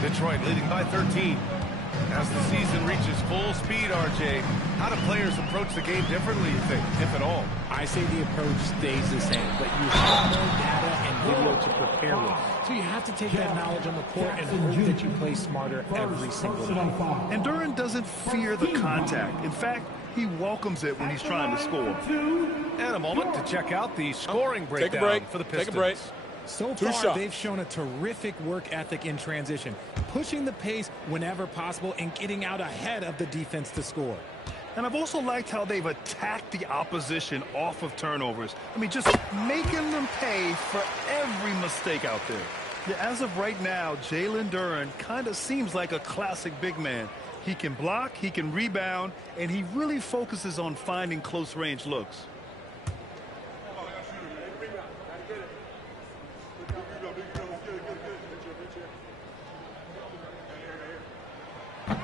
Detroit leading by 13. As the season reaches full speed, RJ, how do players approach the game differently, you think, if at all? I say the approach stays the same, but you have more data and video to prepare with. So you have to take that knowledge on the court and hope that you play smarter every single time. And Duren doesn't fear the contact. In fact, he welcomes it when he's trying to score. And a moment to check out the scoring breakdown for the Pistons. Take a break. So far, they've shown a terrific work ethic in transition, pushing the pace whenever possible and getting out ahead of the defense to score. And I've also liked how they've attacked the opposition off of turnovers. I mean, just making them pay for every mistake out there. Yeah, as of right now, Jalen Duren kind of seems like a classic big man. He can block, he can rebound, and he really focuses on finding close-range looks.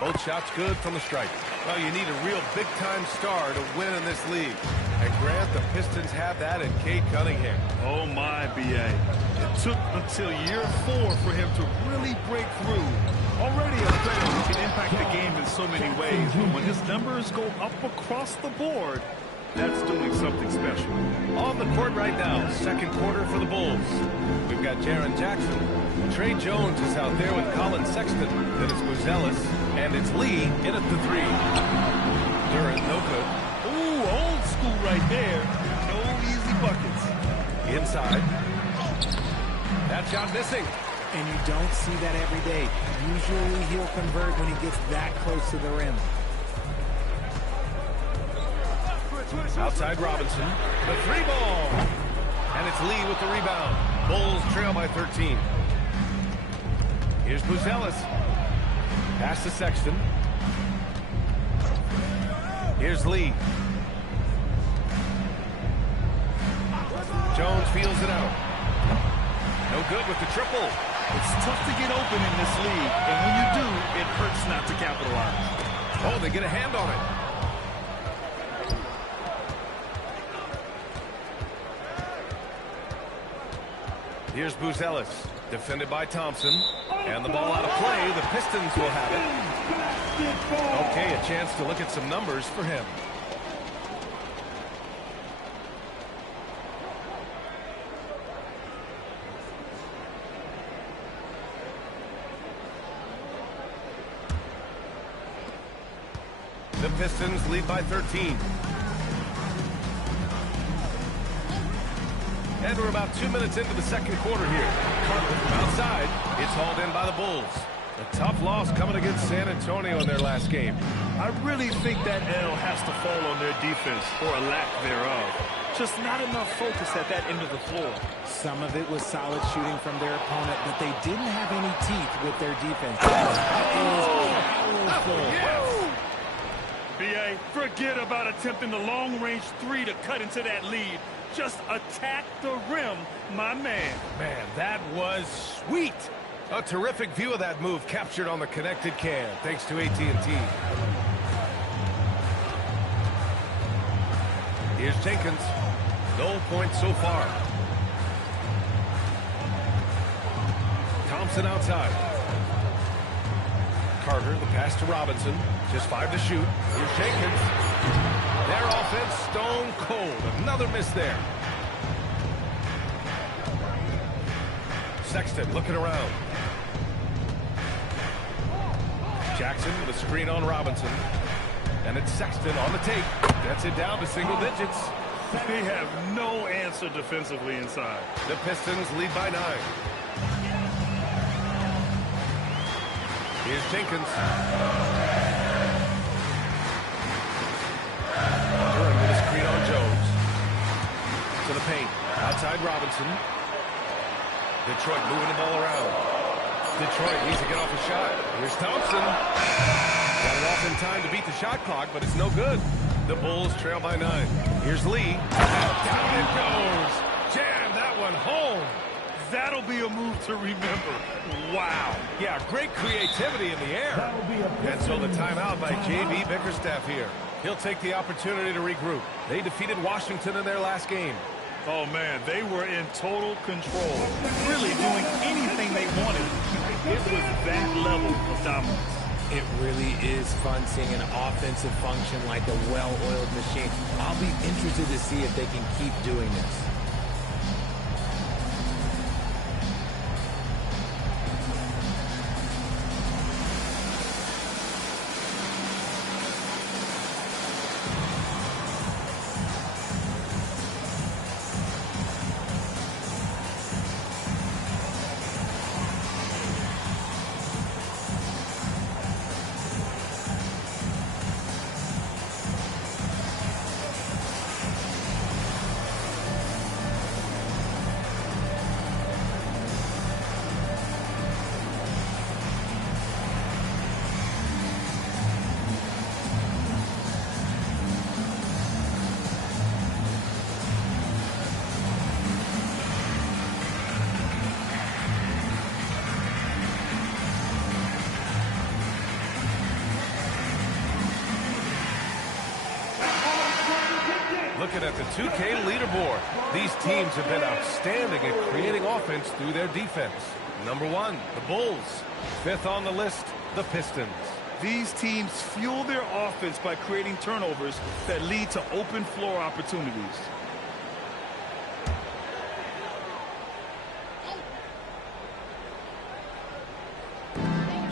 Both shots good from the stripe. Well, you need a real big-time star to win in this league. And Grant, the Pistons have that in Cade Cunningham. Oh, my, B.A. It took until year 4 for him to really break through. Already a player who can impact the game in so many ways, but when his numbers go up across the board, that's doing something special. On the court right now, second quarter for the Bulls. We've got Jaren Jackson. Trey Jones is out there with Colin Sexton. Then it's Buzelis, and it's Lee in at the 3. Duren, no good. Ooh, old school right there. No easy buckets. Inside. That shot missing. And you don't see that every day. Usually he'll convert when he gets that close to the rim. Outside Robinson. The 3-ball. And it's Lee with the rebound. Bulls trail by 13. Here's Buzelis. Pass to Sexton. Here's Lee. Jones feels it out. No good with the triple. It's tough to get open in this league, and when you do, it hurts not to capitalize. Oh, they get a hand on it. Here's Buzelis, defended by Thompson. And the ball out of play. The Pistons will have it. Okay, a chance to look at some numbers for him. The Pistons lead by 13. And we're about 2 minutes into the second quarter here. Carter from outside. It's hauled in by the Bulls. A tough loss coming against San Antonio in their last game. I really think that L has to fall on their defense, or a lack thereof. Just not enough focus at that end of the floor. Some of it was solid shooting from their opponent, but they didn't have any teeth with their defense. B.A., forget about attempting the long-range 3 to cut into that lead. Just attack the rim, my man. Man, that was sweet. A terrific view of that move captured on the connected cam, thanks to AT&T. Here's Jenkins. No points so far. Thompson outside. Carter, the pass to Robinson. Just 5 to shoot. Here's Jenkins. Their offense stone cold. Another miss there. Sexton looking around. Jackson with a screen on Robinson. And it's Sexton on the tape. Gets it down to single digits. They have no answer defensively inside. The Pistons lead by 9. Here's Jenkins. Duren with a screen on Jones. To the paint. Outside Robinson. Detroit moving the ball around. Detroit needs to get off a shot. Here's Thompson. Got it off in time to beat the shot clock, but it's no good. The Bulls trail by 9. Here's Lee. Down it goes. Jam that one home. That'll be a move to remember. Wow. Yeah, great creativity in the air. And so the timeout by J.B. Bickerstaff here. He'll take the opportunity to regroup. They defeated Washington in their last game. Oh, man, they were in total control, really doing anything they wanted. It was that level of dominance. It really is fun seeing an offensive function like a well-oiled machine. I'll be interested to see if they can keep doing this. Looking at the 2K leaderboard, these teams have been outstanding at creating offense through their defense. Number 1, the Bulls. 5th on the list, the Pistons. These teams fuel their offense by creating turnovers that lead to open floor opportunities.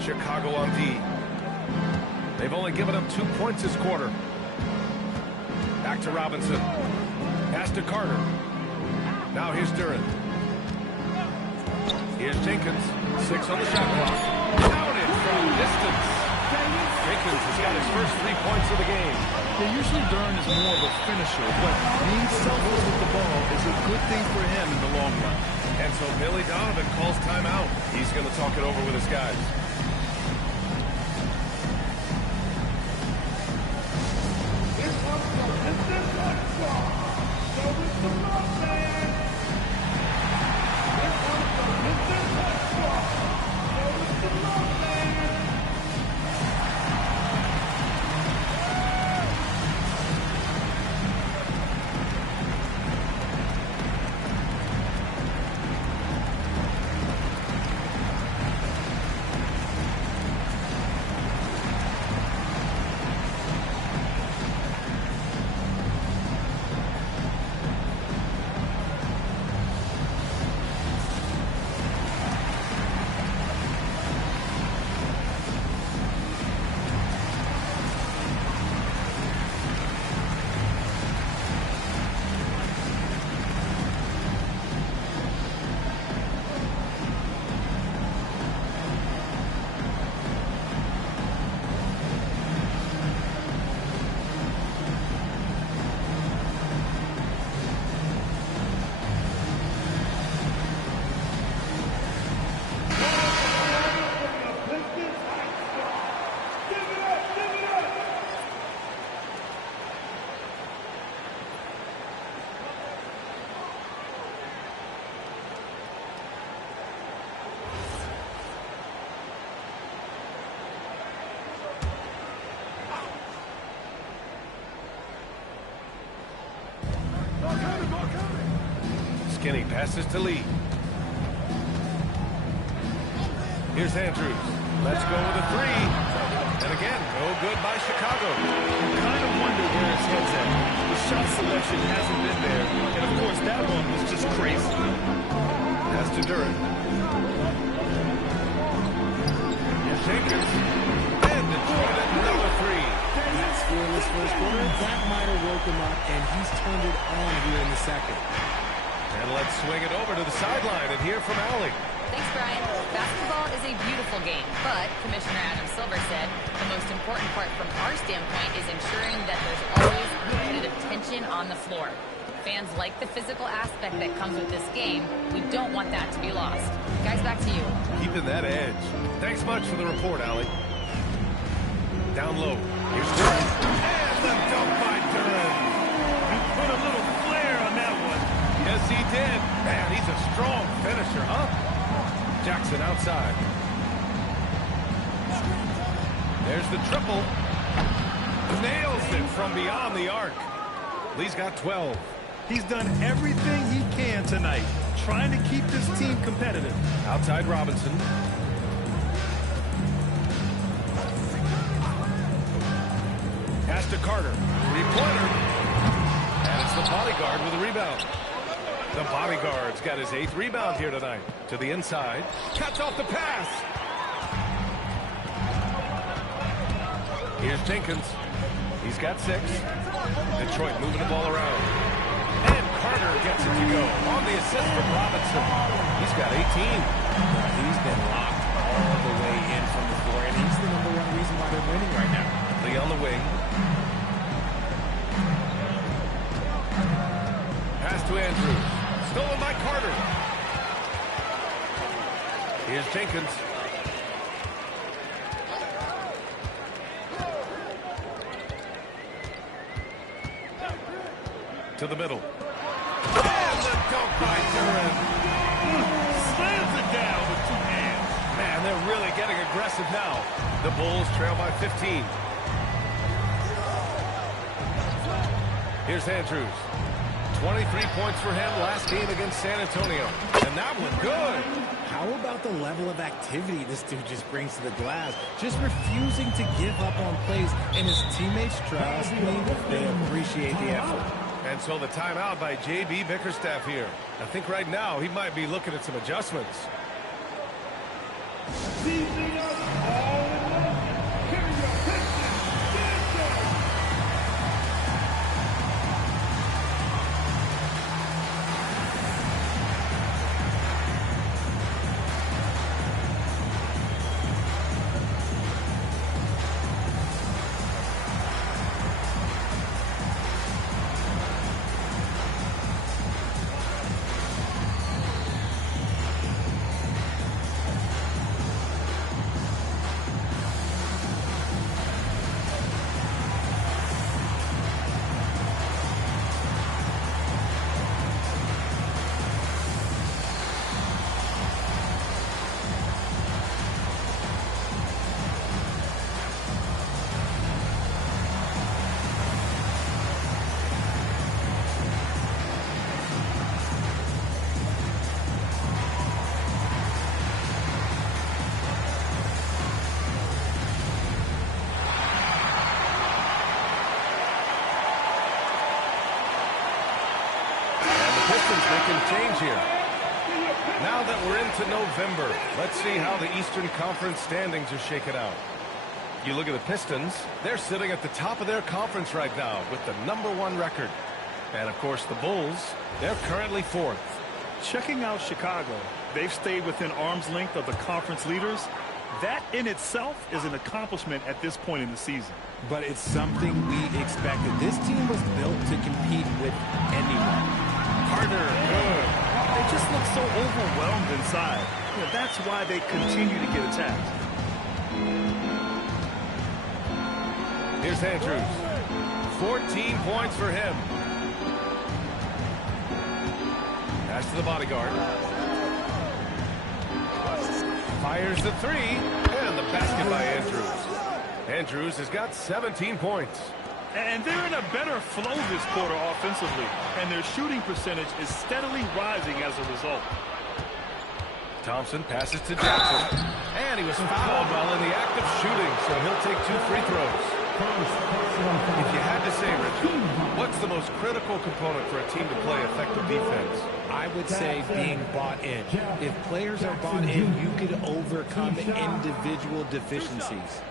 Chicago on D. They've only given up 2 points this quarter. Back to Robinson. Pass to Carter. Now here's Duren. Here's Jenkins. 6 on the shot clock. Counted from distance. Jenkins has got his first 3 points of the game. Yeah, usually Duren is more of a finisher, but being selfless with the ball is a good thing for him in the long run. And so Billy Donovan calls timeout. He's going to talk it over with his guys. Skinny passes to Lee. Here's Andrews. Let's go with a 3. And again, no good by Chicago. You kind of wonder where his head's at. The shot selection hasn't been there. And, of course, that one was just crazy. Pass to Duren. Here's Jenkins. And Detroit another 3. That scoreless first quarter, that might have woke him up, and he's turned it on here in the second. And let's swing it over to the sideline and hear from Allie. Thanks, Brian. Basketball is a beautiful game, but Commissioner Adam Silver said the most important part from our standpoint is ensuring that there's always competitive tension on the floor. Fans like the physical aspect that comes with this game. We don't want that to be lost. Guys, back to you. Keeping that edge. Thanks much for the report, Allie. Down low. Here's Duren. And the dunk by Duren. He put a little flair on that one. Yes, he did. Man, he's a strong finisher, huh? Jackson outside. There's the triple. Nails it from beyond the arc. Lee's got 12. He's done everything he can tonight, trying to keep this team competitive. Outside Robinson. Pass to Carter. Three-pointer. And it's the bodyguard with a rebound. The bodyguard's got his 8th rebound here tonight. To the inside. Cuts off the pass. Here's Jenkins. He's got 6. Detroit moving the ball around. And Carter gets it to go. On the assist from Robinson. He's got 18. He's been locked all the way in from the floor, and he's the #1 reason why they're winning right now. Lee on the wing. Pass to Andrews. Stolen by Carter. Here's Jenkins. To the middle. And the dunk by Duren. Slams it down with 2 hands. Man, they're really getting aggressive now. The Bulls trail by 15. Here's Andrews. 23 points for him last game against San Antonio. And that one good. How about the level of activity this dude just brings to the glass? Just refusing to give up on plays, and his teammates trust me, they appreciate the effort. And so the timeout by J.B. Bickerstaff here. I think right now he might be looking at some adjustments. Pistons making a change here. Now that we're into November, let's see how the Eastern Conference standings are shaken out. You look at the Pistons, they're sitting at the top of their conference right now with the #1 record. And of course the Bulls, they're currently 4th. Checking out Chicago, they've stayed within arm's length of the conference leaders. That in itself is an accomplishment at this point in the season. But it's something we expected. This team was built to compete with anyone. Carter, good. They just look so overwhelmed inside. That's why they continue to get attacked. Here's Andrews. 14 points for him. Pass to the bodyguard. Fires the 3. And the basket by Andrews. Andrews has got 17 points. And they're in a better flow this quarter offensively. And their shooting percentage is steadily rising as a result. Thompson passes to Jackson. And he was fouled while in the act of shooting, so he'll take 2 free throws. If you had to say, Richard, what's the most critical component for a team to play effective defense? I would say being bought in. If players are bought in, you could overcome individual deficiencies.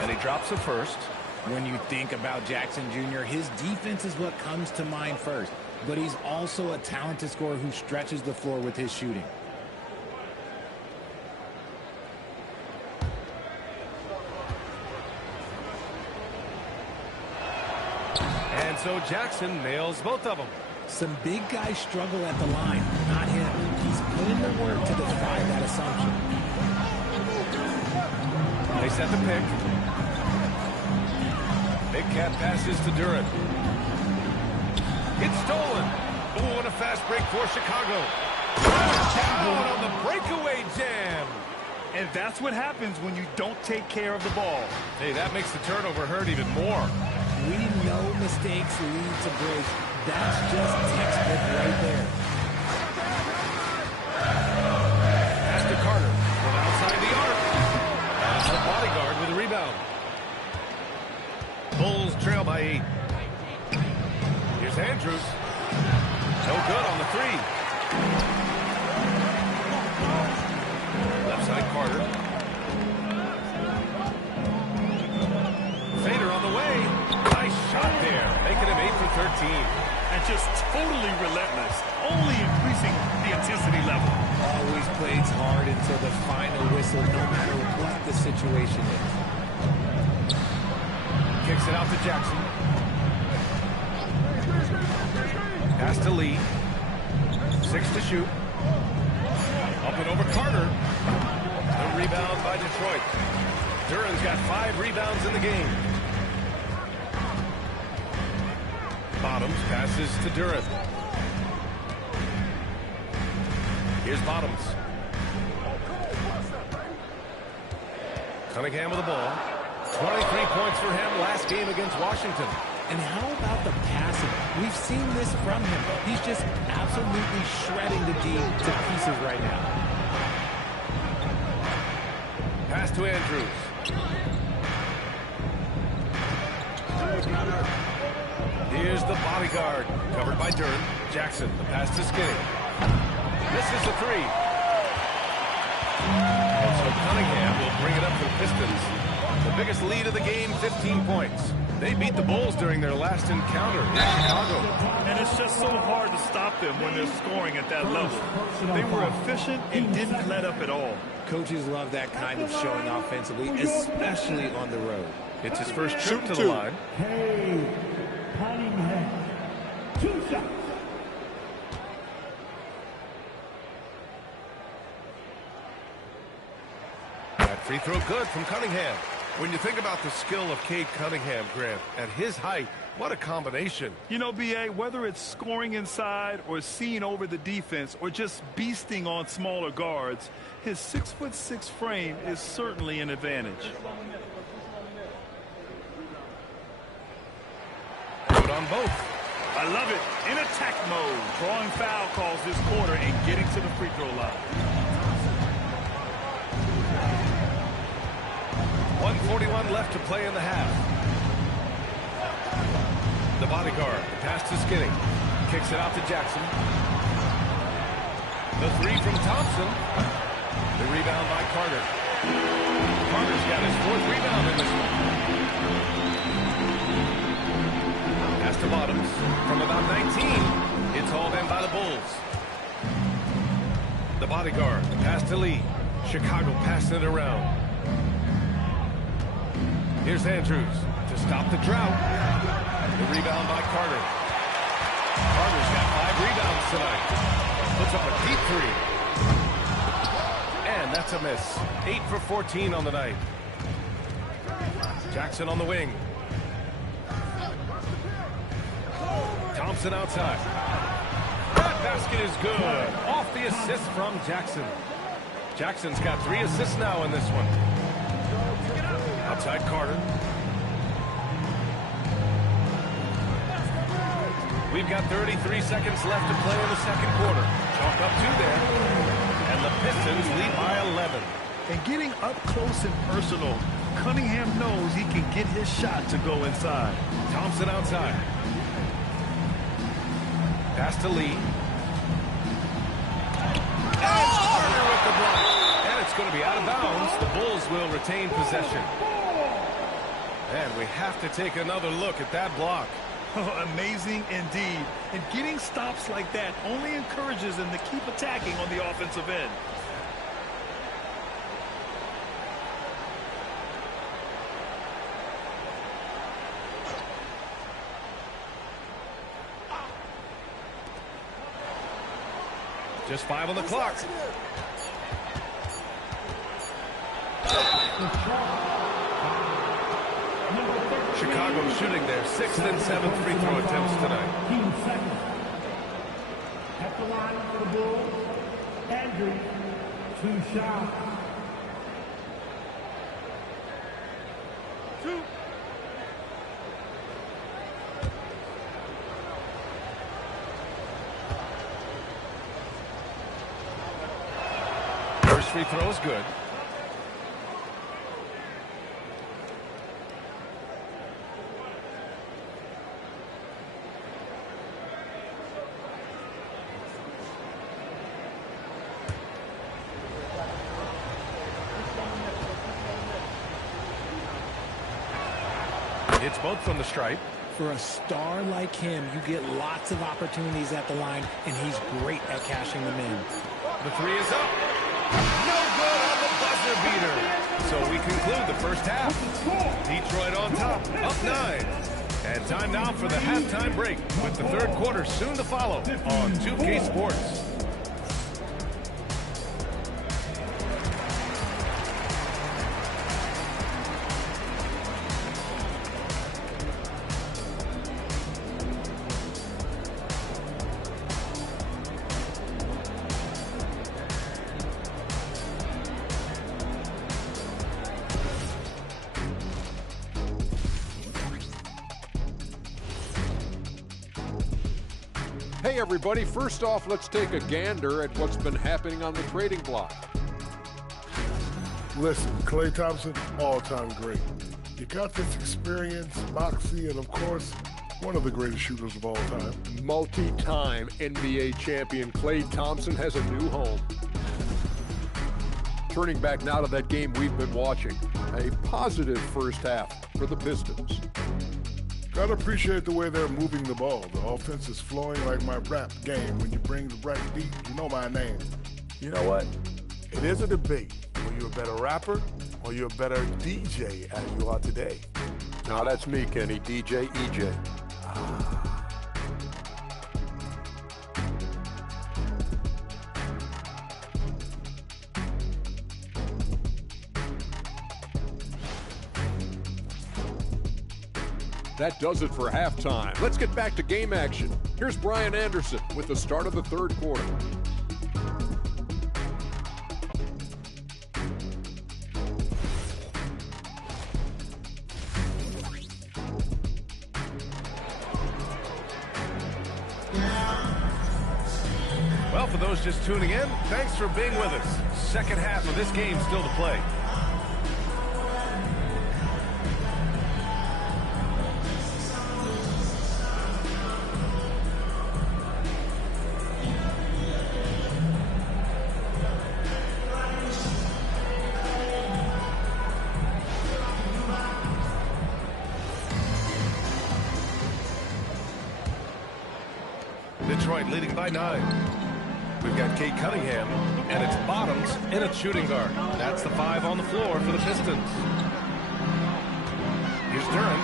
And he drops the first. When you think about Jackson Jr., his defense is what comes to mind first. But he's also a talented scorer who stretches the floor with his shooting. And so Jackson nails both of them. Some big guys struggle at the line, not him. He's put in the work to defy that assumption. They set the pick. Big Cat passes to Duren. It's stolen. Ooh, and a fast break for Chicago. Down on the breakaway jam. And that's what happens when you don't take care of the ball. Hey, that makes the turnover hurt even more. We know mistakes lead to breaks. That's just textbook right there. Pass to Carter from outside the arc. That's the bodyguard with a rebound. Bulls trail by 8. Here's Andrews. No good on the 3. Left side Carter. Fader on the way. Nice shot there. Making him 8 for 13. And just totally relentless. Only increasing the intensity level. Always plays hard until the final whistle, no matter what the situation is. Kicks it out to Jackson. Pass to Lee. 6 to shoot. Up and over Carter. The rebound by Detroit. Duran's got 5 rebounds in the game. Bottoms passes to Duran. Here's Bottoms. Cunningham with the ball. 23 points for him last game against Washington. And how about the passing? We've seen this from him. He's just absolutely shredding the D to pieces right now. Pass to Andrews. Here's the bodyguard. Covered by Duran. Jackson, the pass to Skinny. Misses the 3. And so Cunningham will bring it up for the Pistons. The biggest lead of the game, 15 points. They beat the Bulls during their last encounter in Chicago. And it's just so hard to stop them when they're scoring at that level. They were efficient and didn't let up at all. Coaches love that kind of showing offensively, especially on the road. It's his first trip to the line. Hey, Cunningham. 2 shots. That free throw good from Cunningham. When you think about the skill of Cade Cunningham, Grant, at his height, what a combination. You know, B.A., whether it's scoring inside or seeing over the defense or just beasting on smaller guards, his 6'6" frame is certainly an advantage. Good on both. I love it. In attack mode, drawing foul calls this quarter and getting to the free throw line. 1:41 left to play in the half. The bodyguard, pass to Skinny. Kicks it out to Jackson. The 3 from Thompson. The rebound by Carter. Carter's got his 4th rebound in this one. Pass to Bottoms from about 19. It's hauled in by the Bulls. The bodyguard, pass to Lee. Chicago passing it around. Here's Andrews to stop the drought. The rebound by Carter. Carter's got 5 rebounds tonight. Puts up a deep 3. And that's a miss. 8 for 14 on the night. Jackson on the wing. Thompson outside. That basket is good. Off the assist from Jackson. Jackson's got 3 assists now in this one. Outside Carter. We've got 33 seconds left to play in the second quarter. Chalk up 2 there. And the Pistons lead by 11. And getting up close and personal, Cunningham knows he can get his shot to go inside. Thompson outside. Pass to Lee. And Carter with the block. And it's going to be out of bounds. The Bulls will retain possession. And we have to take another look at that block. Amazing indeed. And getting stops like that only encourages them to keep attacking on the offensive end. Just 5 on the clock. Chicago shooting their 6th and 7th free throw attempts tonight. At the line for the Bulls, Andrews, 2 shots. First free throw is good. It's both from the stripe. For a star like him, you get lots of opportunities at the line, and he's great at cashing them in. The three is up. No good on the buzzer beater. So we conclude the first half. Detroit on top, up 9. And time now for the halftime break, with the third quarter soon to follow on 2K Sports. Hey everybody, first off, let's take a gander at what's been happening on the trading block. Listen, Klay Thompson, all-time great. You got this experience, moxie, and of course, one of the greatest shooters of all time. Multi-time NBA champion Klay Thompson has a new home. Turning back now to that game we've been watching, a positive first half for the Pistons. Gotta appreciate the way they're moving the ball. The offense is flowing like my rap game. When you bring the right beat, you know my name. You know what? It is a debate. Were you a better rapper or you're a better DJ as you are today? Now that's me, Kenny, DJ EJ. That does it for halftime. Let's get back to game action. Here's Brian Anderson with the start of the third quarter. Well, for those just tuning in, thanks for being with us. Second half of this game still to play. Detroit leading by 9. We've got Cade Cunningham, and it's Bottoms in a shooting guard. That's the 5 on the floor for the Pistons. Here's Duren.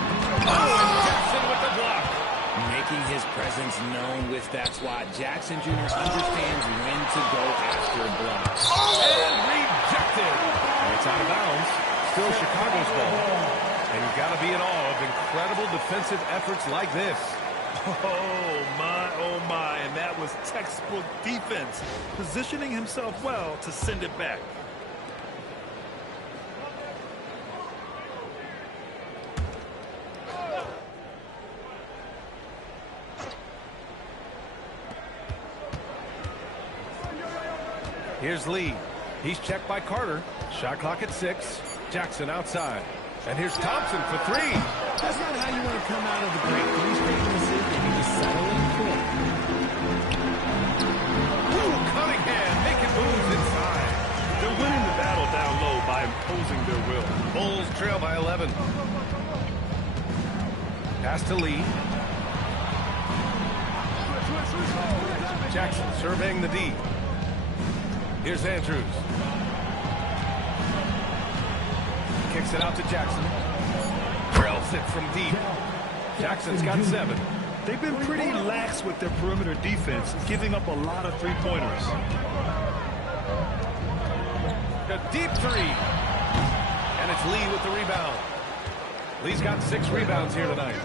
Oh, and Jackson with the block. Making his presence known with that swat. Jackson Jr. understands when to go after a block. And rejected. And it's out of bounds. Still Chicago's ball. And you've got to be in awe of incredible defensive efforts like this. Oh my, and that was textbook defense, positioning himself well to send it back. Here's Lee. He's checked by Carter. Shot clock at 6. Jackson outside. And here's Thompson for 3. That's not how you want to come out of the break. When he's making a decision, you just settle in quick. Ooh, Cunningham making moves inside. They're winning the battle down low by imposing their will. Bulls trail by 11. Pass to Lee. Jackson surveying the D. Here's Andrews. Kicks it out to Jackson. Trails it from deep. Jackson's got 7. They've been pretty lax with their perimeter defense, giving up a lot of three-pointers. A deep 3. And it's Lee with the rebound. Lee's got 6 rebounds here tonight.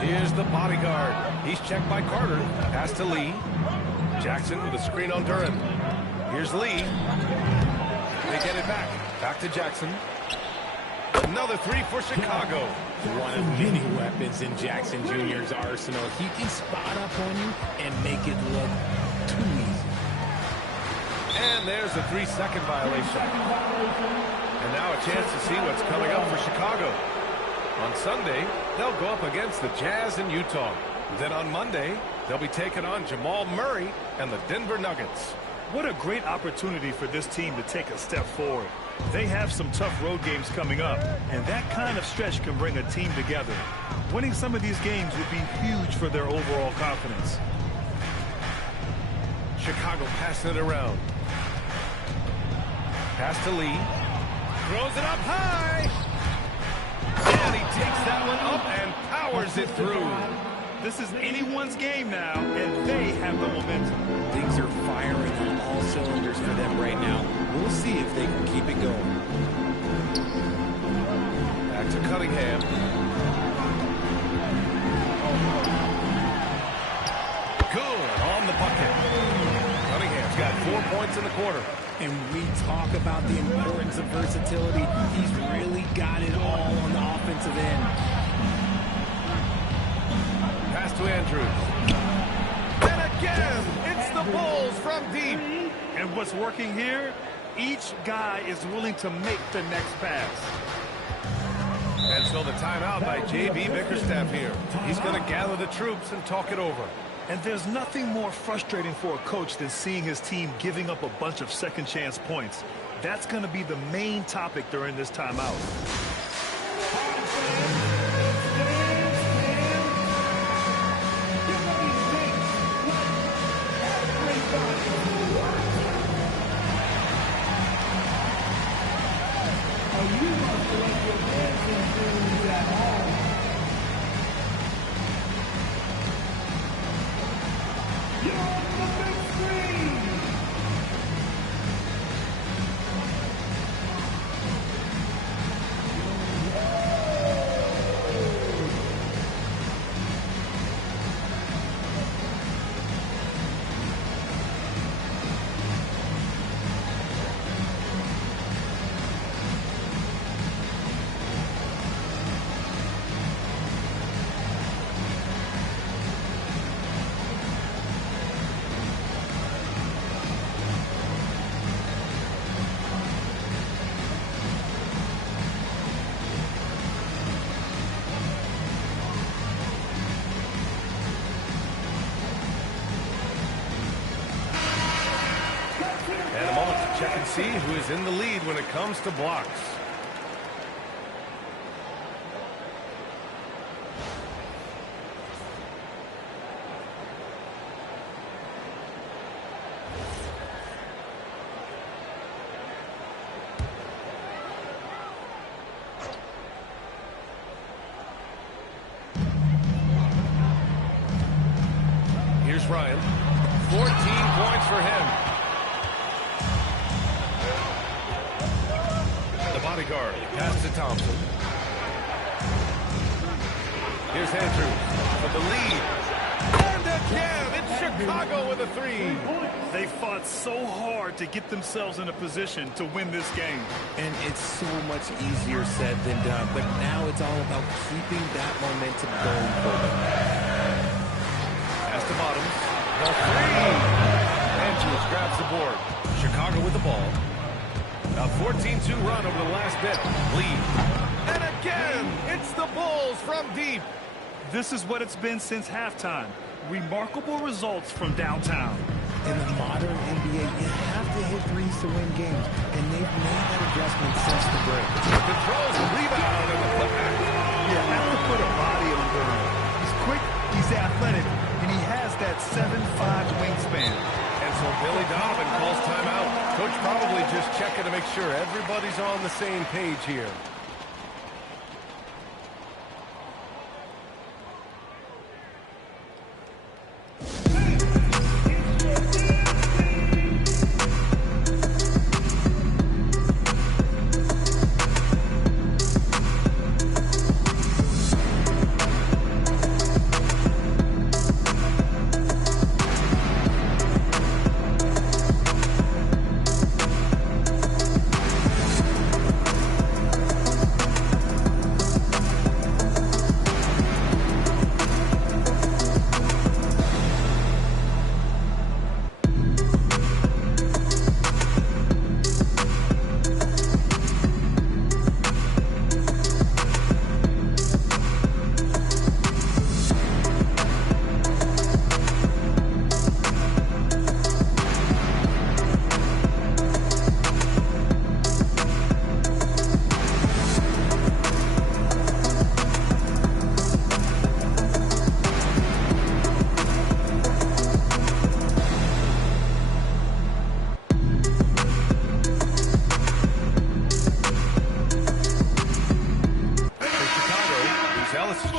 Here's the bodyguard. He's checked by Carter. Pass to Lee. Jackson with a screen on Duren. Here's Lee. They get it back. Back to Jackson. Another three for Chicago. One of many weapons in Jackson Jr.'s arsenal. He can spot up on you and make it look too easy. And there's a 3-second violation. And now a chance to see what's coming up for Chicago. On Sunday, they'll go up against the Jazz in Utah. Then on Monday, they'll be taking on Jamal Murray and the Denver Nuggets. What a great opportunity for this team to take a step forward. They have some tough road games coming up, and that kind of stretch can bring a team together. Winning some of these games would be huge for their overall confidence. Chicago passing it around. Pass to Lee. Throws it up high. And he takes that one up and powers it through. This is anyone's game now, and they have the momentum. Things are firing on all cylinders for them right now. We'll see if they can keep it going. Back to Cunningham. Good on the bucket. Cunningham's got 4 points in the quarter. And we talk about the importance of versatility. He's really got it all on the offensive end. Pass to Andrews. And again, it's the Bulls from deep. And what's working here? Each guy is willing to make the next pass. And so the timeout by J.B. Bickerstaff here. He's going to gather the troops and talk it over. And there's nothing more frustrating for a coach than seeing his team giving up a bunch of second chance points. That's going to be the main topic during this timeout. Check and see who is in the lead when it comes to blocks. Here's Ryan. 14 points for him. Bodyguard, pass to Thompson. Here's Andrews for the lead. And again, it's Chicago with a three. They fought so hard to get themselves in a position to win this game. And it's so much easier said than done, but now it's all about keeping that momentum going for them. Pass to Bottoms. The three. Andrews grabs the board. Chicago with the ball. A 14-2 run over the last bit. Lead. And again, it's the Bulls from deep. This is what it's been since halftime. Remarkable results from downtown. In the modern NBA, you have to hit threes to win games, and they've made that adjustment since the break. Controls the rebound and the putback. You have to put a body on Durant. He's quick, he's athletic, and he has that 7'5" wingspan. And so Billy Donovan calls timeout. Coach probably just checking to make sure everybody's on the same page here.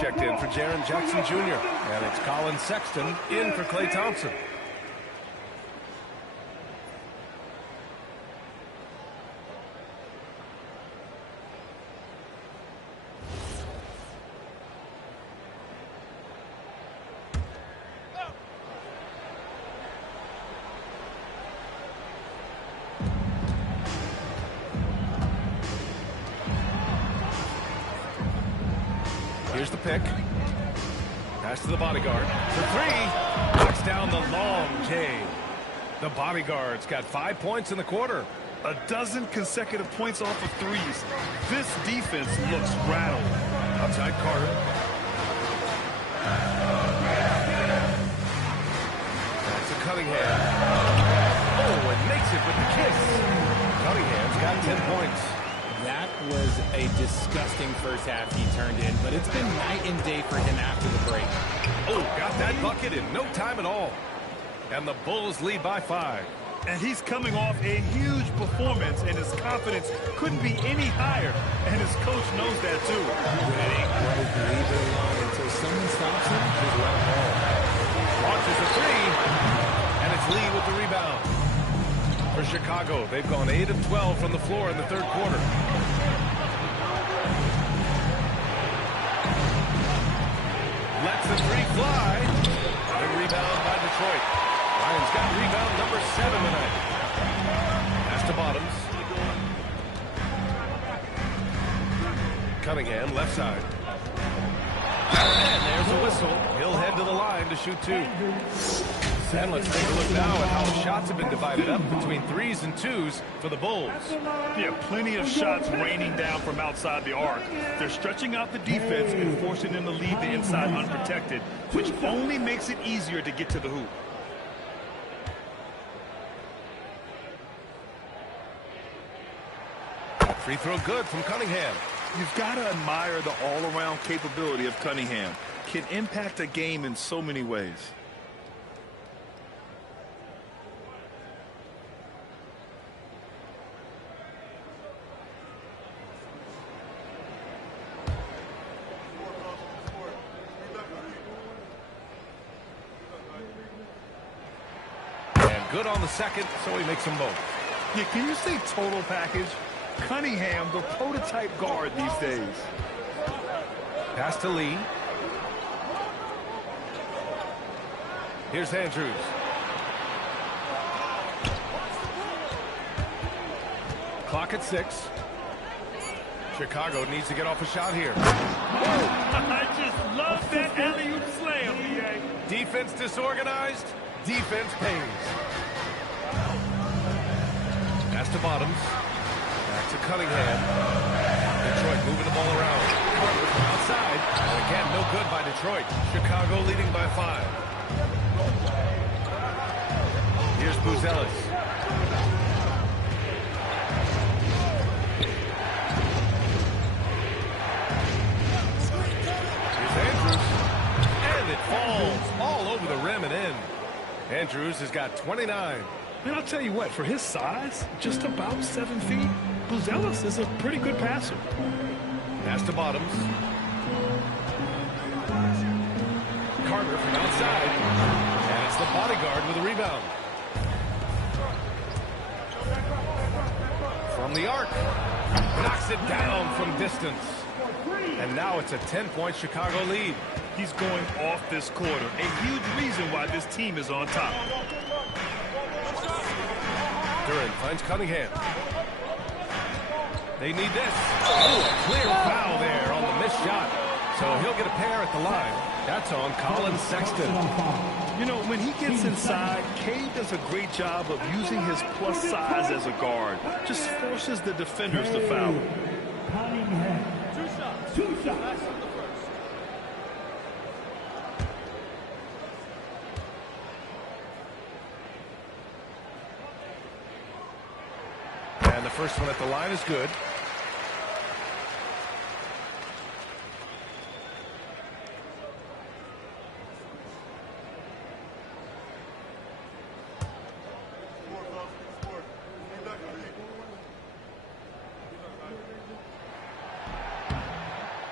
checked in for Jaren Jackson Jr. And it's Colin Sexton in for Klay Thompson. Here's the pick. Pass to the bodyguard. For three. Knocks down the long J. The bodyguard's got 5 points in the quarter. A dozen consecutive points off of threes. This defense looks rattled. Outside Carter. Back to Cunningham. Oh, and makes it with the kiss. Cunningham's got 10 points. That was a disgusting first half he turned in, but it's been night and day for him after the break. Oh, got that bucket in no time at all. And the Bulls lead by 5. And he's coming off a huge performance, and his confidence couldn't be any higher. And his coach knows that, too. Winning, leave it alone until someone stops him. Just let him roll. Launches a three, and it's Lee with the rebound. For Chicago, they've gone 8 of 12 from the floor in the third quarter. Lets the three fly. Big rebound by Detroit. Lions got rebound number 7 tonight. Pass to Bottoms. Cunningham, left side. And there's a whistle. He'll head to the line to shoot 2. And let's take a look now at how the shots have been divided up between 3s and 2s for the Bulls. Yeah, plenty of shots raining down from outside the arc. They're stretching out the defense and forcing them to leave the inside unprotected, which only makes it easier to get to the hoop. Free throw good from Cunningham. You've got to admire the all-around capability of Cunningham. Can impact a game in so many ways. And good on the second, so he makes them both. Yeah, can you say total package? Cunningham, the prototype guard these days. Pass to Lee. Here's Andrews. Clock at 6. Chicago needs to get off a shot here. I just love that alley-oop slam, BA. Defense disorganized. Defense pays. Pass to Bottoms. Back to Cunningham. Detroit moving the ball around. Carter from outside. And again, no good by Detroit. Chicago leading by 5. Here's Buzelis. Here's Andrews. And it falls all over the rim and in. Andrews has got 29. And I'll tell you what, for his size, just about 7 feet, Buzelis is a pretty good passer. Pass to Bottoms. Carter from outside. And it's the bodyguard with a rebound. From the arc. Knocks it down from distance. And now it's a 10-point Chicago lead. He's going off this quarter. A huge reason why this team is on top. Duran finds Cunningham. They need this. Oh, a clear foul there on the missed shot. So he'll get a pair at the line. That's on Colin Sexton. You know, when he gets inside, Cade does a great job of using his plus size as a guard. Just forces the defenders to foul. Cunningham. 2 shots. And the first one at the line is good.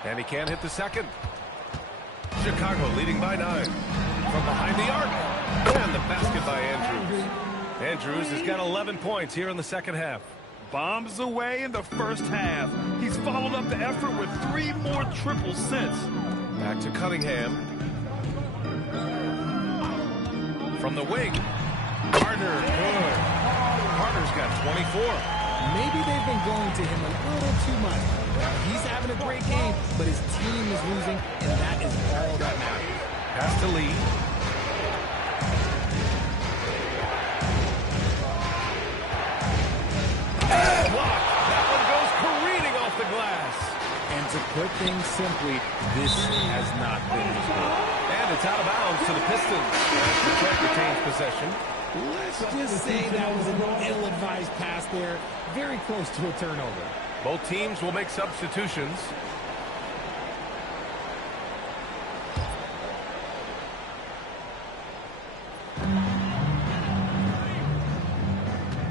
And he can't hit the second. Chicago leading by 9. From behind the arc. And the basket by Andrews. Andrews has got 11 points here in the second half. Bombs away in the first half. He's followed up the effort with 3 more triples since. Back to Cunningham. From the wing. Carter, good. Carter's got 24. Maybe they've been going to him a little too much. He's having a great game, but his team is losing, and that is all that matters. Pass to Lee. And blocked. That one goes careening off the glass. And to put things simply, this has not been his work. And it's out of bounds to the Pistons. As Detroit retains possession. Let's just say that was an ill-advised pass there. Very close to a turnover. Both teams will make substitutions.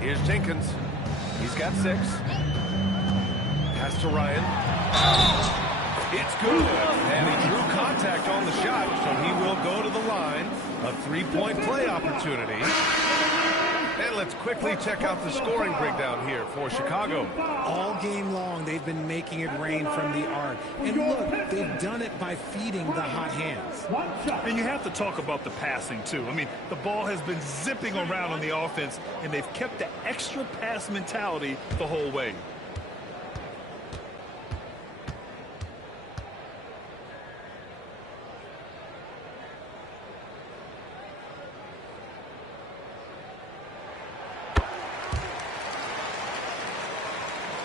Here's Jenkins. He's got 6. Pass to Ryan. It's good. And he drew contact on the shot, so he will go to the line. A 3-point play opportunity. And let's quickly check out the scoring breakdown here for Chicago. All game long, they've been making it rain from the arc. And look, they've done it by feeding the hot hands. And you have to talk about the passing, too. I mean, the ball has been zipping around on the offense, and they've kept the extra pass mentality the whole way.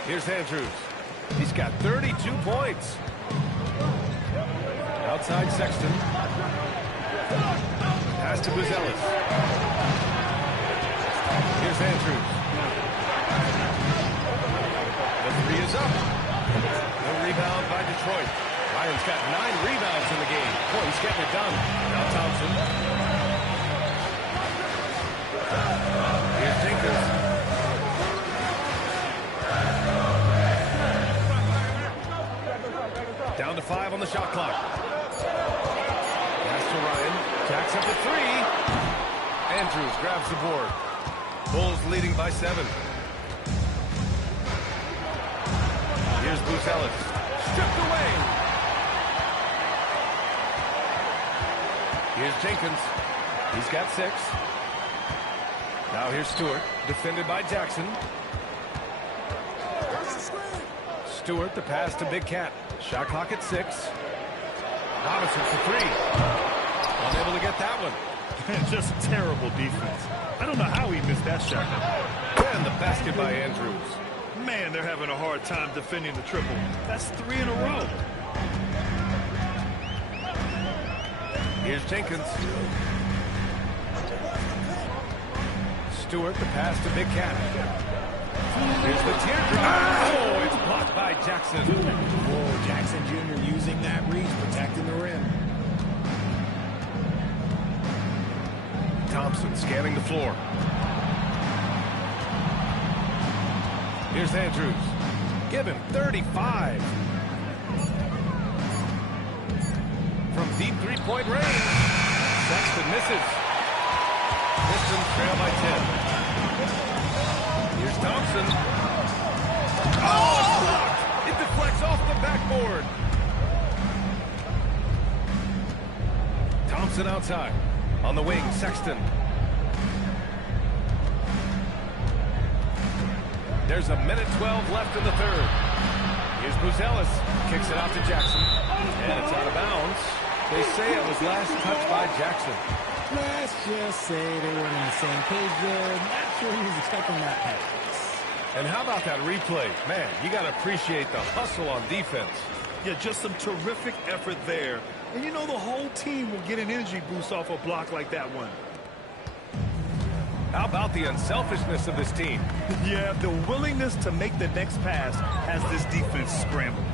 Here's Andrews. He's got 32 points. Outside Sexton. Pass to Buzelis. Here's Andrews. The 3 is up. No rebound by Detroit. Ryan's got 9 rebounds in the game. Boy, he's getting it done. Now Thompson. Here's Jenkins. Down to 5 on the shot clock. Pass to Ryan. Jacks up to 3. Andrews grabs the board. Bulls leading by 7. Here's Buzelis. Stripped away. Here's Jenkins. He's got 6. Now here's Stewart. Defended by Jackson. Stewart, the pass to Big Cat. Shot clock at 6. Robinson for 3. Unable to get that one. Just terrible defense. I don't know how he missed that shot. And the basket by Andrews. Man, they're having a hard time defending the triple. That's 3 in a row. Here's Jenkins. Stewart, the pass to Big Cat. Here's the teardrop. Oh, it's blocked by Jackson. Whoa, Jackson Jr. using that reach, protecting the rim. Thompson scanning the floor. Here's Andrews. Give him 35. From deep 3-point range. Sexton misses. Pistons trail by 10. Here's Thompson. Oh, it's blocked. It deflects off the backboard. Thompson outside. On the wing, Sexton. There's 1:12 left in the third. Here's Buzelis. Kicks it out to Jackson. And it's out of bounds. They say it was last touched by Jackson. Let's just say they weren't on the same page there. Not sure he was expecting that pass. And how about that replay? Man, you got to appreciate the hustle on defense. Yeah, just some terrific effort there. And you know the whole team will get an energy boost off a block like that one. How about the unselfishness of this team? Yeah, the willingness to make the next pass has this defense scrambled.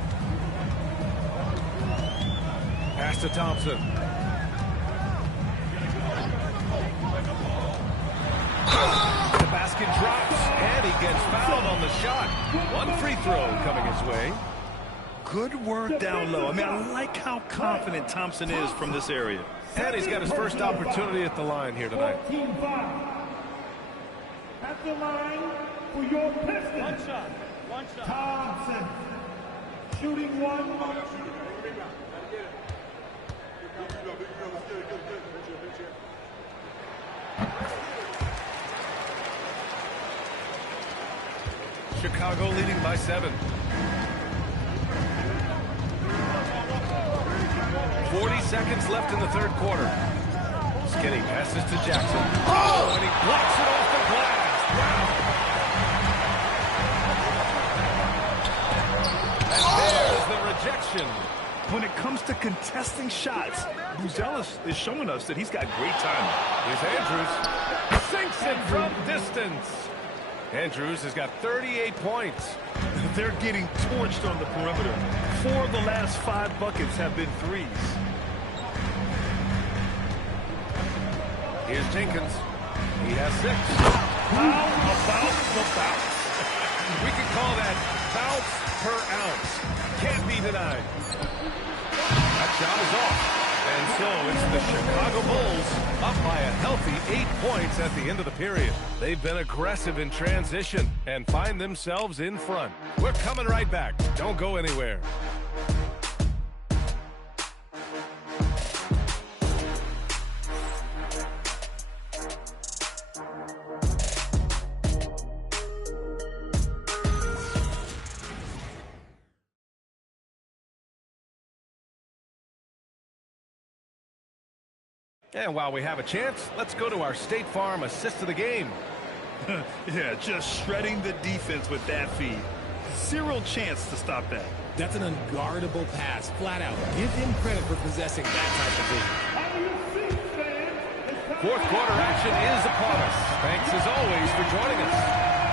Pass to Thompson. The basket drops, and he gets fouled on the shot. One free throw coming his way. Good work down low. I mean, I like how confident Thompson is from this area. And he's got his first opportunity at the line here tonight. 14 foul. At the line for your Pistons. One shot. Thompson. Shooting one. Chicago leading by 7. 40 seconds left in the third quarter. Skinny passes to Jackson. Oh, and he blocks it off the glass. Wow. And there's the rejection. When it comes to contesting shots, Buzelis is showing us that he's got great timing. Here's Andrews. Sinks it from distance. Andrews has got 38 points. They're getting torched on the perimeter. 4 of the last 5 buckets have been threes. Here's Jenkins. He has 6. How about the bounce? We could call that bounce per ounce. Can't be denied. That shot is off. And so it's the Chicago Bulls up by a healthy 8 points at the end of the period. They've been aggressive in transition and find themselves in front. We're coming right back. Don't go anywhere. And while we have a chance, let's go to our State Farm assist of the game. Yeah, just shredding the defense with that feed. Zero chance to stop that. That's an unguardable pass, flat out. Give him credit for possessing that type of vision. Fourth quarter action is upon us. Thanks as always for joining us.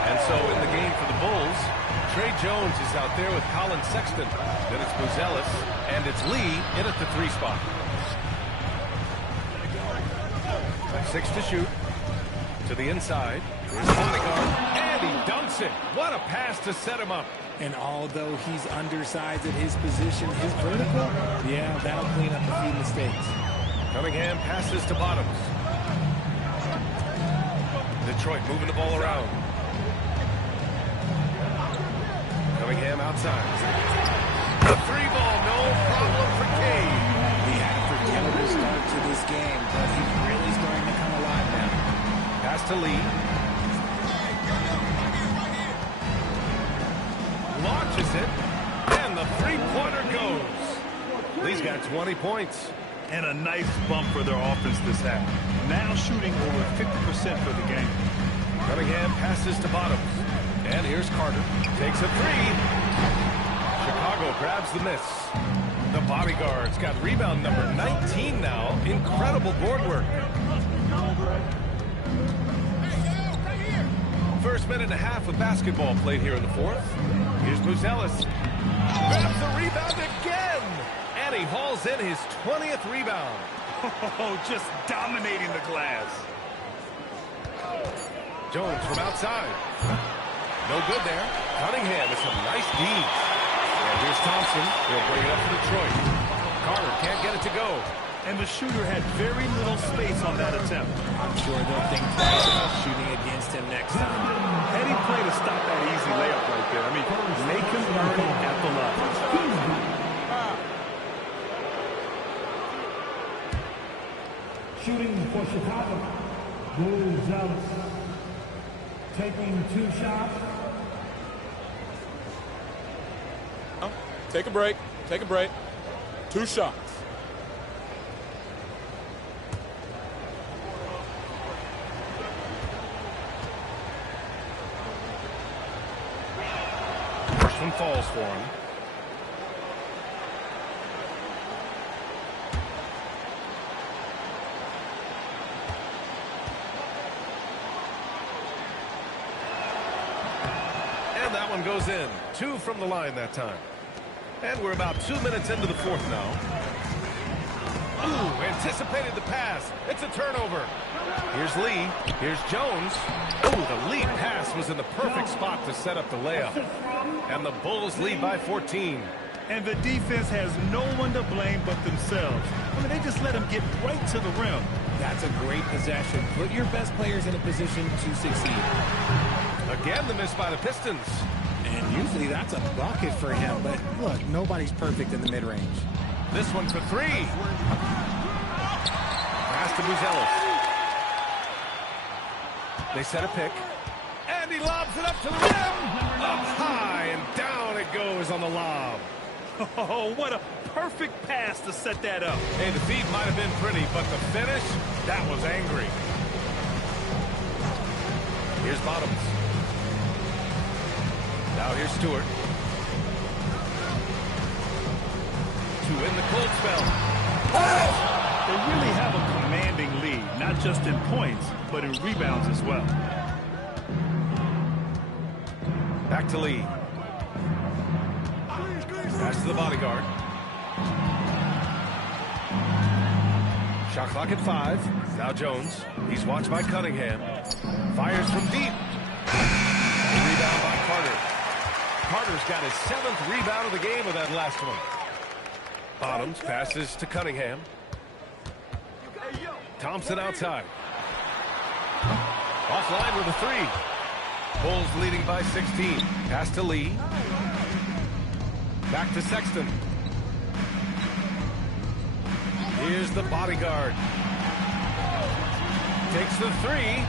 And so in the game for the Bulls, Trey Jones is out there with Colin Sexton. Then it's Buzelis, and it's Lee in at the 3 spot. 6 to shoot. To the inside. Here's Bonnegar. And he dunks it. What a pass to set him up. And although he's undersized at his position, his vertical, yeah, that'll clean up a few mistakes. Cunningham passes to Bottoms. Detroit moving the ball around. Cunningham outside. The 3-ball, no problem for Cade. He had a forgettable start to this game, but he's really starting to come alive now. Pass to Lee. Launches it, and the 3-pointer goes. Lee's got 20 points. And a nice bump for their offense this half. Now shooting over 50% for the game. Cunningham passes to Bottoms. And here's Carter. Takes a 3. Chicago grabs the miss. The bodyguard's got rebound number 19 now. Incredible board work. First minute and a half of basketball played here in the fourth. Here's Buzelis. Grabs the rebound again. And he hauls in his 20th rebound. Oh, just dominating the glass. Jones from outside. No good there. Cunningham with some nice deeds. And here's Thompson. He'll bring it up for Detroit. Carter can't get it to go. And the shooter had very little space on that attempt. I'm sure they'll think twice about shooting against him next time. Heady play to stop that easy layup right there. I mean, make him earn it at the line. Shooting for Chicago. Buzelis taking 2 shots. Take a break. Take a break. 2 shots. First one falls for him. And that one goes in. 2 from the line that time. And we're about 2 minutes into the fourth now. Ooh, anticipated the pass. It's a turnover. Here's Lee. Here's Jones. Ooh, the lead pass was in the perfect spot to set up the layup. And the Bulls lead by 14. And the defense has no one to blame but themselves. I mean, they just let him get right to the rim. That's a great possession. Put your best players in a position to succeed. Again, the miss by the Pistons. And usually that's a bucket for him. But look, nobody's perfect in the mid-range. This one for three. Pass to Buzelis. They set a pick. And he lobs it up to the rim. Up high and down it goes on the lob. Oh, what a perfect pass to set that up. Hey, the feed might have been pretty, but the finish, that was angry. Here's Bottoms. Now here's Stewart. To win the cold spell. They really have a commanding lead, not just in points, but in rebounds as well. Back to Lee. Pass to the bodyguard. Shot clock at 5. Now Jones. He's watched by Cunningham. Fires from deep. Rebound by Carter. Carter's got his 7th rebound of the game with that last one. Bottoms passes to Cunningham. Thompson outside. Offline with a 3. Bulls leading by 16. Pass to Lee. Back to Sexton. Here's the bodyguard. Takes the 3.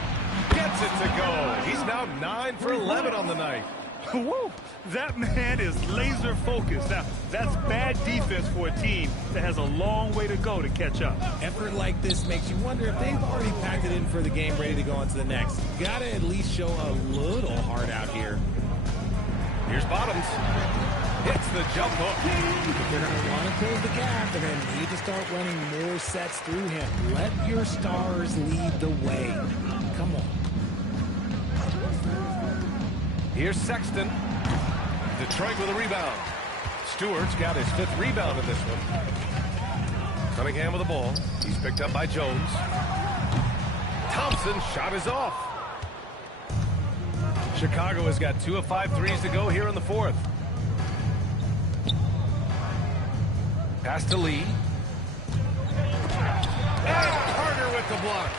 Gets it to go. He's now 9 for 11 on the night. Woo! That man is laser focused. Now, that's bad defense for a team that has a long way to go to catch up. Effort like this makes you wonder if they've already packed it in for the game, ready to go on to the next. Gotta at least show a little heart out here. Here's Bottoms. Hits the jump hook. They're going to want to close the gap. They're going to need to start running more sets through him. Let your stars lead the way. Come on. Here's Sexton. Detroit with a rebound. Stewart's got his 5th rebound in this one. Cunningham with the ball. He's picked up by Jones. Thompson's shot is off. Chicago has got 2 of 5 threes to go here in the 4th. Pass to Lee. And Carter with the block.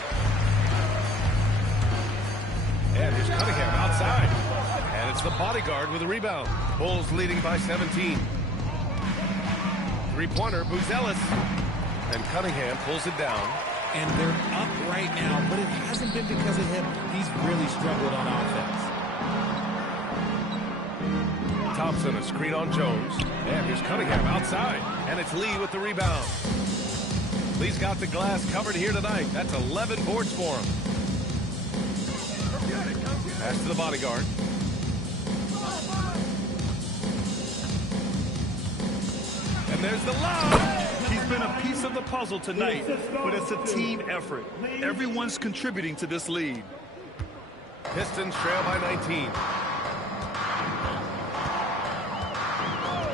And here's Cunningham outside. And it's the bodyguard with a rebound. Bulls leading by 17. Three-pointer, Buzelis. And Cunningham pulls it down. And they're up right now, but it hasn't been because of him. He's really struggled on offense. Thompson, a screen on Jones. And here's Cunningham outside. And it's Lee with the rebound. Lee's got the glass covered here tonight. That's 11 boards for him. Pass to the bodyguard. And there's the lob. He's been a piece of the puzzle tonight, but it's a team effort. Everyone's contributing to this lead. Pistons trail by 19.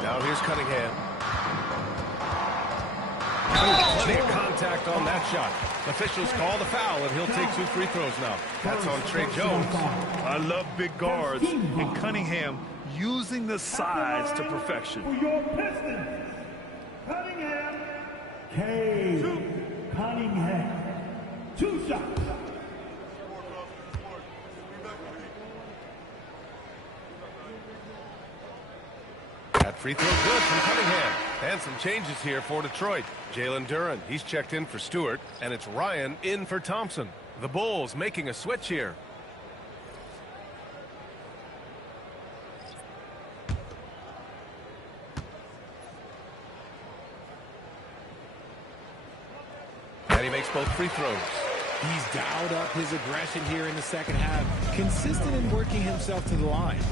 Now here's Cunningham. Plenty of contact on that shot. Officials call the foul, and he'll take 2 free throws now. That's on Trey Jones. I love big guards, and Cunningham using the size to perfection. For your Pistons, Cunningham. Cunningham. 2 shots. That free throw good from Cunningham. And some changes here for Detroit. Jalen Duren, he's checked in for Stewart, and it's Ryan in for Thompson. The Bulls making a switch here. And he makes both free throws. He's dialed up his aggression here in the second half. Consistent in working himself to the line.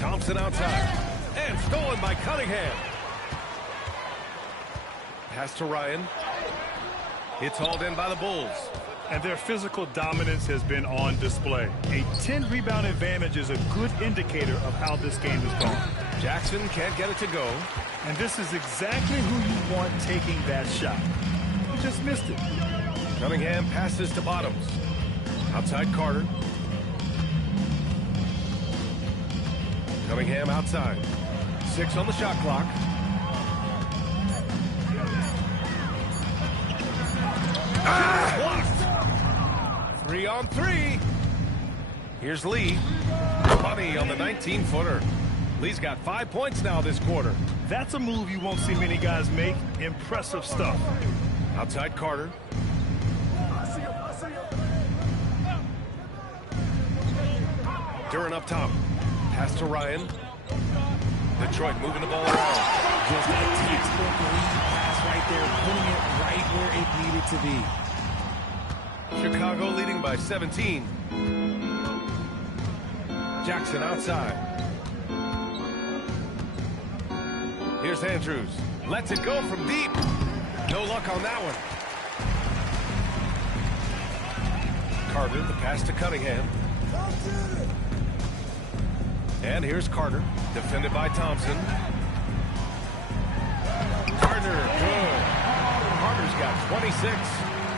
Thompson outside. And stolen by Cunningham. Pass to Ryan. It's hauled in by the Bulls. And their physical dominance has been on display. A 10-rebound advantage is a good indicator of how this game is going. Jackson can't get it to go. And this is exactly who you want taking that shot. He just missed it. Cunningham passes to Bottoms. Outside Carter. Cunningham outside. 6 on the shot clock. Blocked. 3 on 3. Here's Lee. Money on the 19-footer. Lee's got 5 points now this quarter. That's a move you won't see many guys make. Impressive stuff. Outside Carter. Duren up top. Pass to Ryan. Detroit moving the ball around. Just a textbook lead pass right there, putting it right where it needed to be. Chicago leading by 17. Jackson outside. Here's Andrews. Lets it go from deep. No luck on that one. Carter, the pass to Cunningham. And here's Carter, defended by Thompson. Carter, good. Carter's got 26.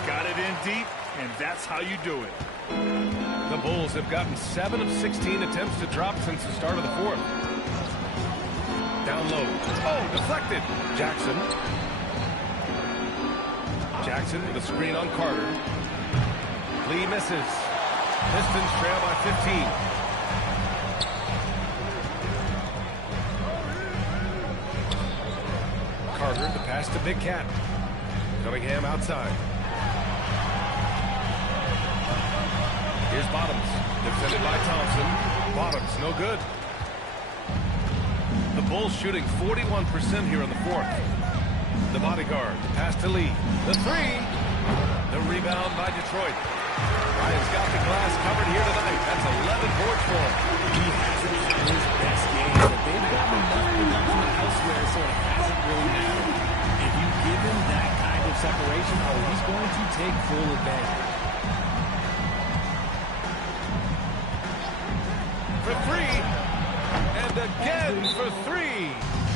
Got it in deep, and that's how you do it. The Bulls have gotten 7 of 16 attempts to drop since the start of the fourth. Down low. Oh, deflected. Jackson. Jackson with a screen on Carter. Lee misses. Pistons trail by 15. Carter, the pass to Big Cat. Cunningham outside. Here's Bottoms, defended by Thompson. Bottoms, no good. The Bulls shooting 41% here in the fourth. The bodyguard, the pass to Lee. The three. The rebound by Detroit. Ryan's got the glass covered here tonight. That's 11 boards for him. He hasn't had his best game, but they've gotten enough production elsewhere, so it hasn't really mattered. If you give him that kind of separation, he's going to take full advantage. For three. And again for three.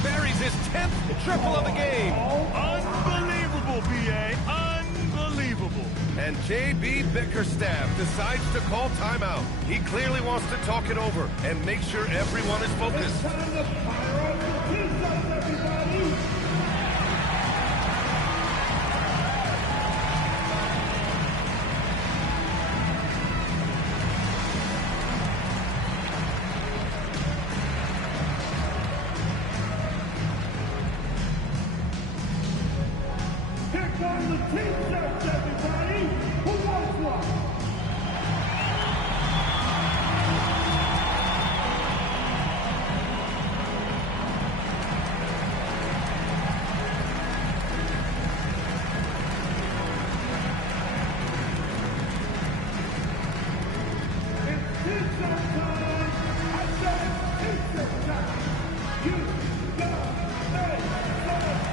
Buries his 10th triple of the game. Unbelievable, B.A. Unbelievable. And J.B. Bickerstaff decides to call timeout. He clearly wants to talk it over and make sure everyone is focused. Time to fire up the defense, everybody! Here comes the T-shirts, everybody! Who wants one? It's T-shirt time! I said it's T-shirt time! You got make some noise!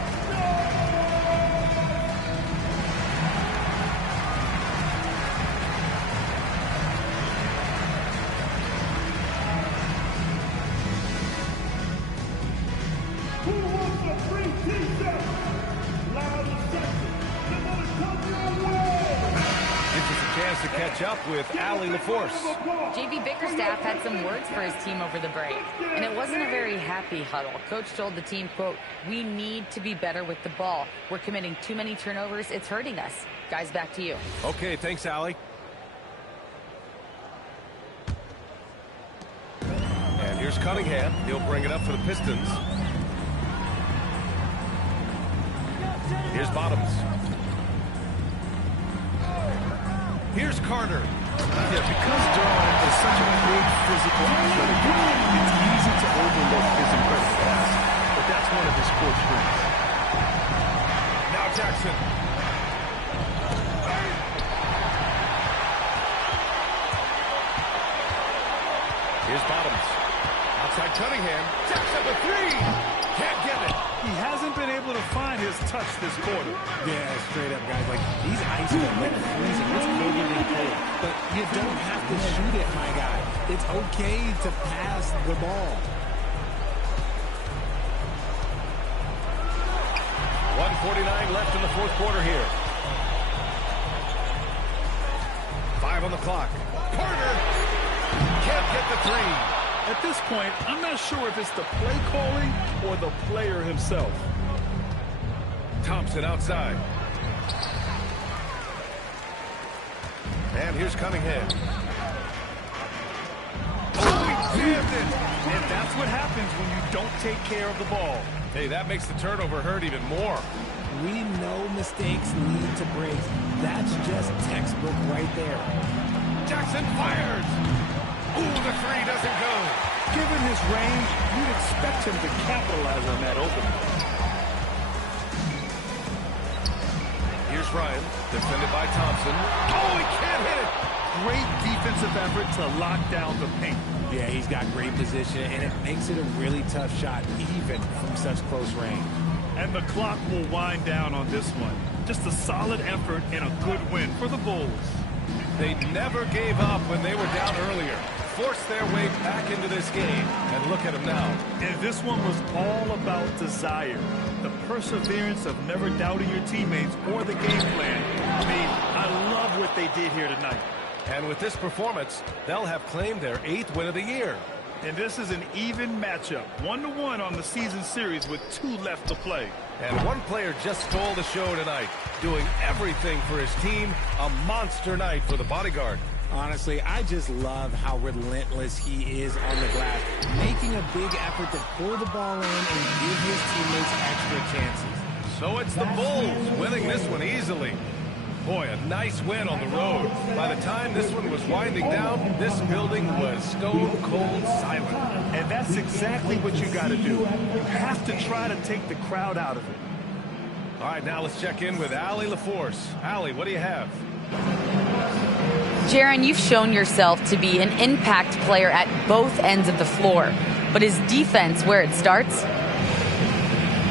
Who wants a free T-shirt? Loud and sexy. They're gonna come your way. Gives us a chance to catch up with Allie LaForce. J.B. Bickerstaff had some words for his team over the break, and it wasn't a very happy huddle. Coach told the team, quote, "We need to be better with the ball. We're committing too many turnovers. It's hurting us." Guys, back to you. Okay, thanks, Allie. And here's Cunningham. He'll bring it up for the Pistons. Here's Bottoms. Here's Carter. Yeah, because Durant is such a big physical athletic guy, it's easy to overlook his incredible pass. But that's one of his core strengths. Now Jackson. Here's Bottoms. Outside Cunningham. Jackson the three. Can't get it. He hasn't been able to find his touch this quarter. Yeah, straight up, guys. Like, he's icing them like freezing. It's colder than cold. But you don't have to shoot it, my guy. It's okay to pass the ball. 1:49 left in the fourth quarter here. 5 on the clock. Carter can't get the three. At this point, I'm not sure if it's the play calling or the player himself. Thompson outside. And here's Cunningham. Oh, he jammed it. And that's what happens when you don't take care of the ball. Hey, that makes the turnover hurt even more. We know mistakes lead to breaks. That's just textbook right there. Jackson fires. Ooh, the three doesn't go. Given his range, you'd expect him to capitalize on that opening. Here's Ryan, defended by Thompson. Oh, he can't hit it. Great defensive effort to lock down the paint. Yeah, he's got great position, and it makes it a really tough shot, even from such close range. And the clock will wind down on this one. Just a solid effort and a good win for the Bulls. They never gave up when they were down earlier. Forced their way back into this game, and look at them now. And this one was all about desire. The perseverance of never doubting your teammates or the game plan. I mean, I love what they did here tonight. And with this performance, they'll have claimed their 8th win of the year. And this is an even matchup, 1-1 on the season series with 2 left to play. And one player just stole the show tonight, doing everything for his team. A monster night for the bodyguard. Honestly, I just love how relentless he is on the glass, making a big effort to pull the ball in and give his teammates extra chances. So it's the Bulls winning this one easily. Boy, a nice win on the road. By the time this one was winding down, this building was stone cold silent. And that's exactly what you got to do. You have to try to take the crowd out of it. All right, now let's check in with Allie LaForce. Allie, what do you have? Jaren, you've shown yourself to be an impact player at both ends of the floor. But is defense where it starts?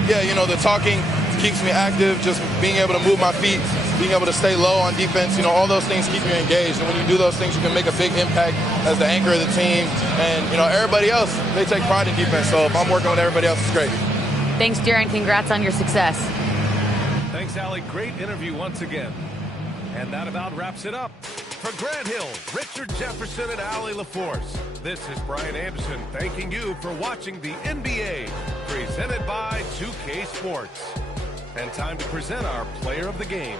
Yeah, you know, the talking keeps me active, just being able to move my feet, being able to stay low on defense, you know, all those things keep you engaged. And when you do those things, you can make a big impact as the anchor of the team. And, you know, everybody else, they take pride in defense. So if I'm working with everybody else, it's great. Thanks, Jaren. Congrats on your success. Thanks, Allie. Great interview once again. And that about wraps it up. For Grant Hill, Richard Jefferson, and Allie LaForce, this is Brian Anderson thanking you for watching the NBA, presented by 2K Sports. And time to present our player of the game.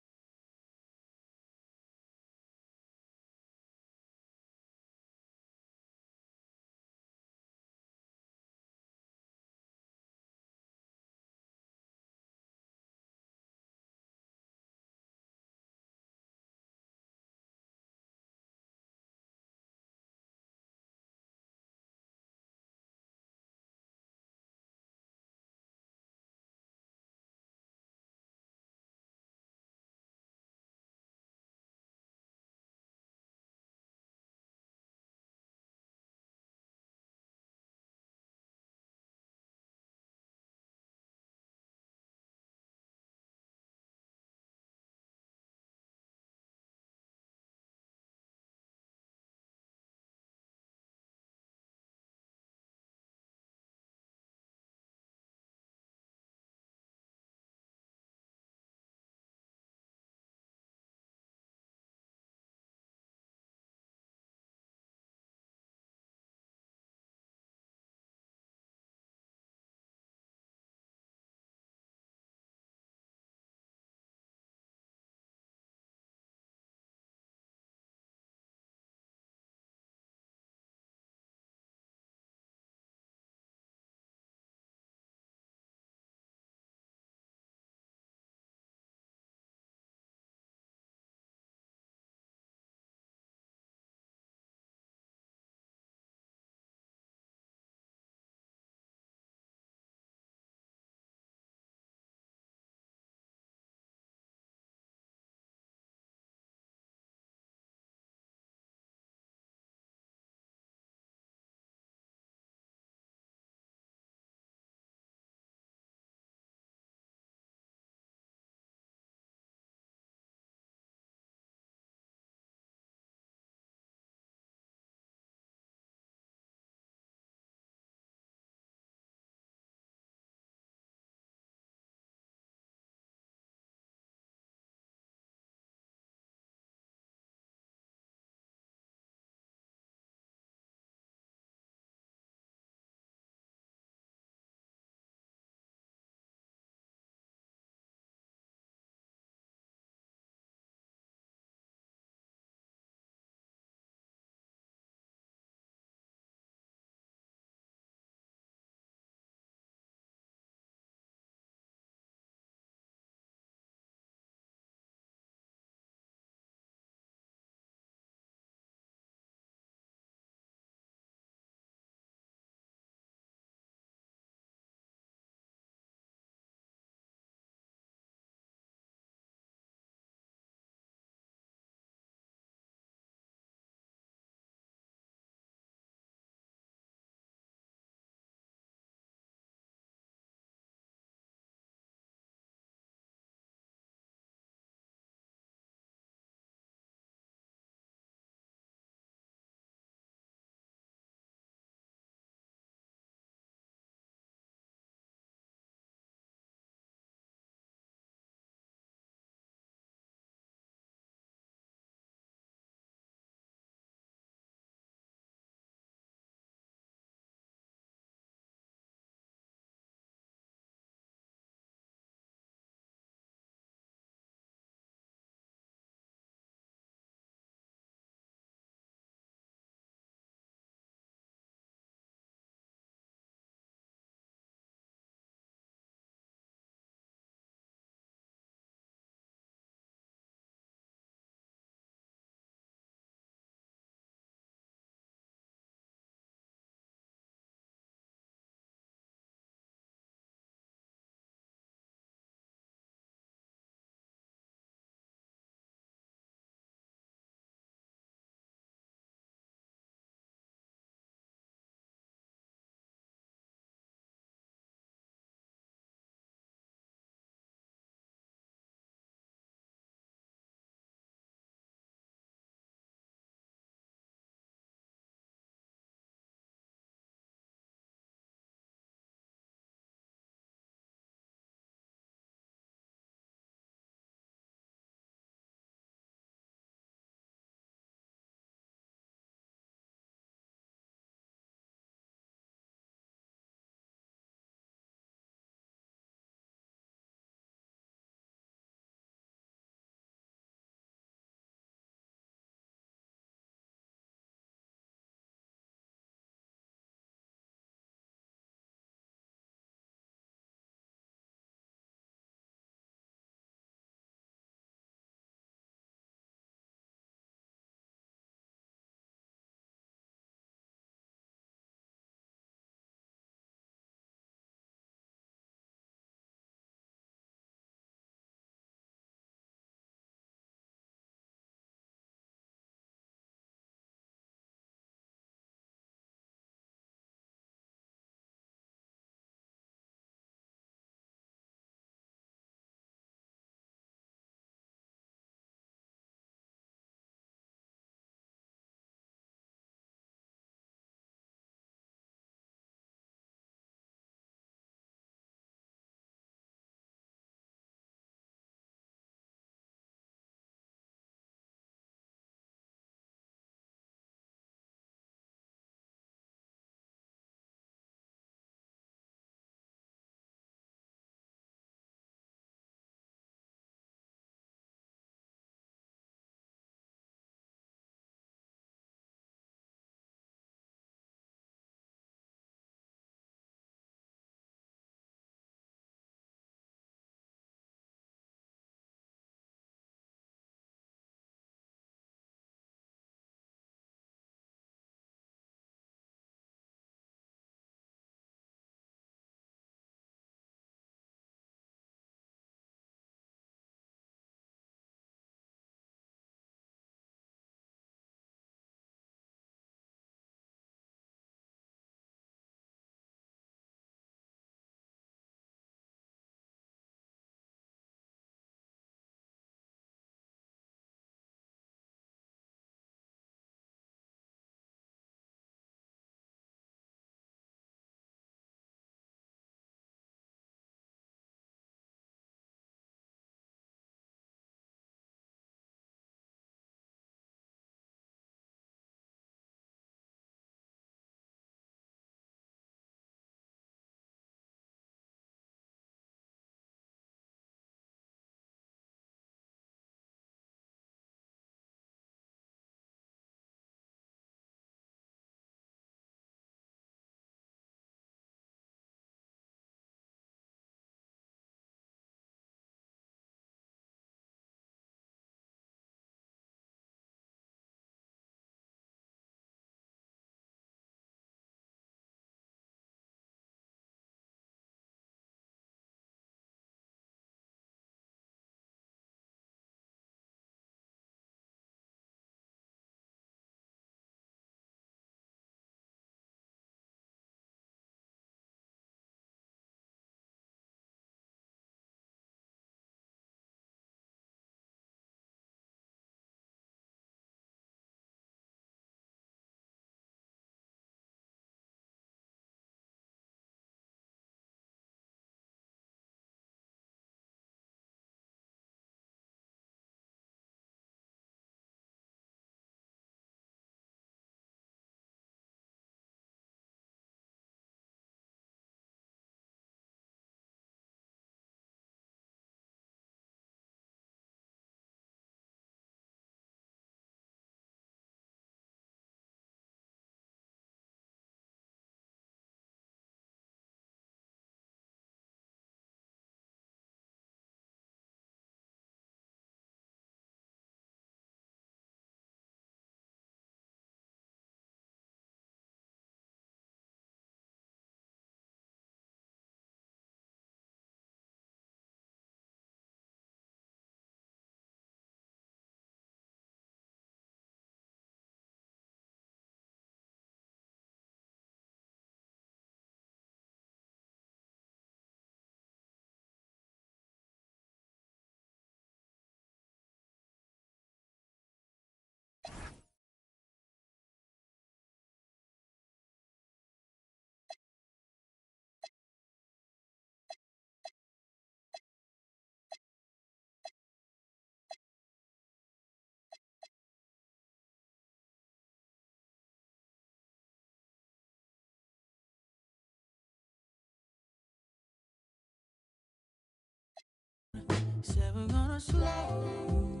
Said we're gonna slow